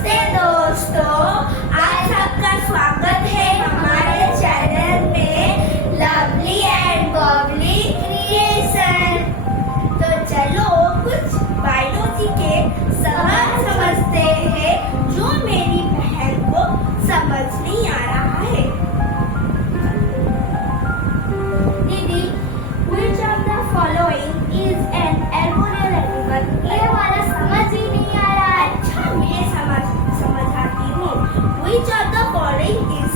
नमस्ते दोस्तों, आज आपका स्वागत है हमारे चैनल में लवली एंड बबली क्रिएशन। तो चलो कुछ बायोलॉजी के सवाल समझते हैं जो मेरी बहन को समझ नहीं आ रहा है। दीदी, which of the following is an arboreal animal? ये वाला समझ ही नहीं आ रहा है। अच्छा, मैं समझाती हूँ। Which of the following is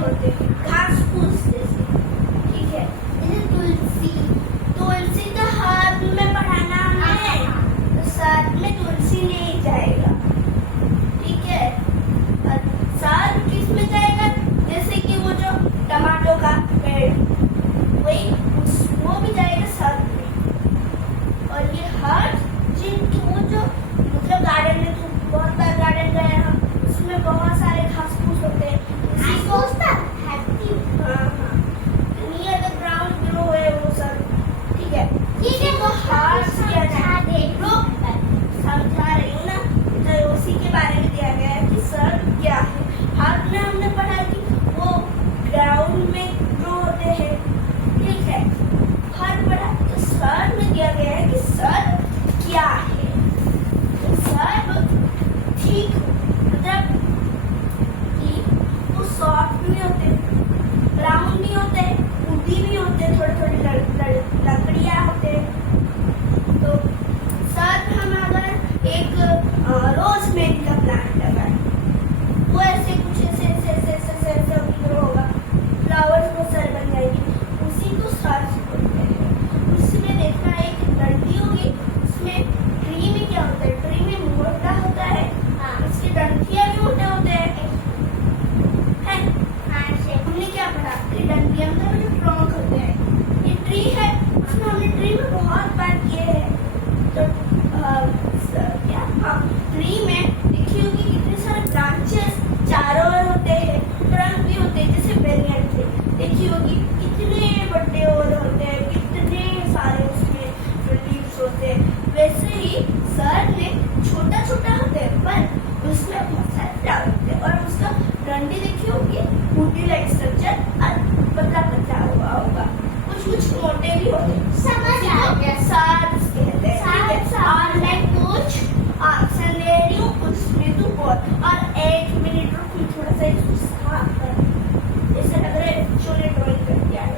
होते हैं, घास फूस जैसे, ठीक है। जैसे तुलसी, तुलसी तो हाथ में बढ़ाना है, तो साथ में तुलसी नहीं जाएगा, ठीक है। और साथ किस में जाएगा, जैसे कि वो जो टमाटो का पेड़, वही वो भी जाएगा साथ में। और ये हर जिन वो जो मतलब गार्डन में तो बहुत बार गार्डन गए हम, उसमें बहुत सारे घास फूस होते हैं, उसी को नियर द ग्राउंड ग्रो है वो सब, ठीक है। इसी को हार्ट किया जाता है, समझा रही हूँ ना, तो उसी के बारे में दिया गया है कि सर क्या है। हार्ट में हमने पढ़ा कि वो ग्राउंड में ग्रो होते हैं, ठीक है। हर पढ़ा तो सर में दिया गया है कि सर क्या है। तो सर ठीक मतलब कि वो सॉफ्ट नहीं होते, ब्राउन नहीं होते, वुडी नहीं होते, थोड़े थोड़े लकड़ियाँ होते। तो सर हम अगर एक रोजमेरी का प्लांट लगाए, वो ऐसे कुछ ऐसे ग्रो होगा, फ्लावर्स को सर बन जाएगी, उसी को सर बोलते हैं। उसमें देखना एक डंडी होगी, उसमें ट्री में क्या होता है, ट्री में मोटा होता है, उसके डंडियाँ भी मोटे होते हैं। हमने क्या पढ़ा कि डंडियाँ मतलब जो ट्रंक होते हैं, ये ट्री है, उसमें हमने ट्री में बहुत बार किए हैं। तो क्या ट्री में देखी होगी कितने सारे ब्रांचेस चारों ओर होते हैं, ट्रंक भी होते हैं, जैसे बेनियन ट्री देखी होगी कितने बड़े और होते हैं, कितने सारे उसमें लीव्स होते हैं। वैसे ही सर में छोटा छोटा होते हैं, पर उसमें बहुत सारे फ्लावर होते हैं, और उसका डंडी देखी होगी बूटी लाइक स्ट्रक्चर, और पतला पतला हुआ होगा, कुछ कुछ मोटे भी होते हैं। समझ आ गया, साथ कहते हैं, और मैं कुछ आंसर ले रही हूँ, उसमें तू बोल, और 1 मिनट रुक, मैं थोड़ा सा इसको साफ कर, जैसे लग रहा है बच्चों ने ड्राइंग कर दिया है।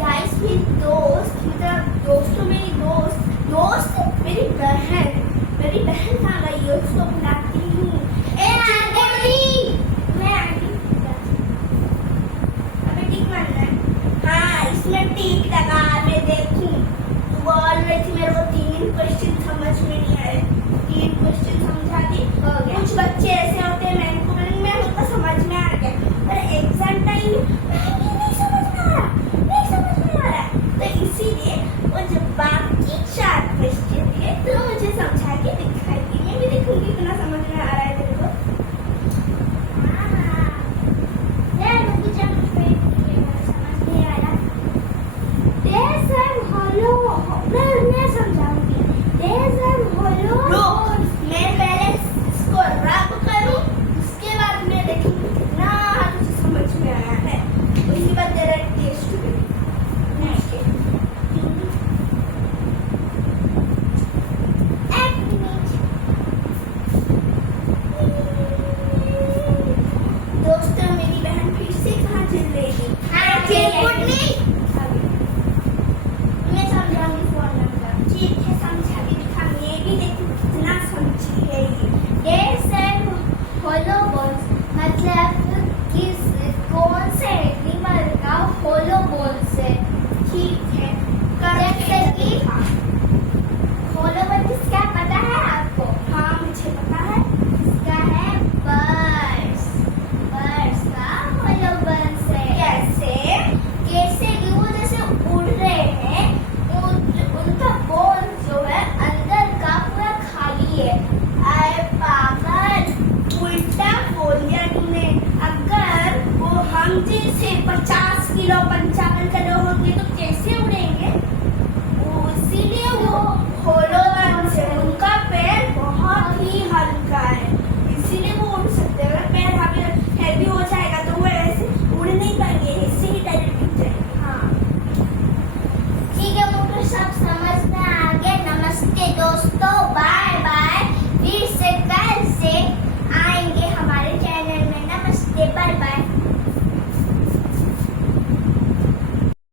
गाइस मेरी दोस्त, मतलब दोस्तों मेरी दोस्त मेरी बहन आ गई है, उसको बुलाती हूँ। ए आंटी, मैं आंटी अबे टिक मारना है। हाँ, इसमें टिक लगा, मैं देखूं। तू बोल रही थी मेरे को 3 क्वेश्चन समझ में नहीं आए, 3 क्वेश्चन समझा दी। कुछ बच्चे ऐसे होते हैं, मैं उतना समझ में आ गया, पर एग्जाम टाइम नहीं समझ में आ रहा, तो इसीलिए वो जब बाकी 4 क्वेश्चन थे तो मुझे समझा के दिखाई दी। मैं भी देखूंगी कितना समझ में आ रहा है तेरे को। समझ नहीं आया, मैं समझाऊंगी। मैं पहले इसको रब करूं, उसके बाद मैं देखूंगी कितना तुझे समझ में आया है, उसी बात तेरा टेस्ट दोस्तों मेरी बहन फिर से कहाँ चल रही थी? मैं समझाऊंगी फोन नंबर, ठीक है, समझा के दिखा, मैं भी देखूं कितना समझी है ये। होलोबोन्स मतलब कौन से एनिमल का होलोबोन्स है, ठीक है, जैसे कि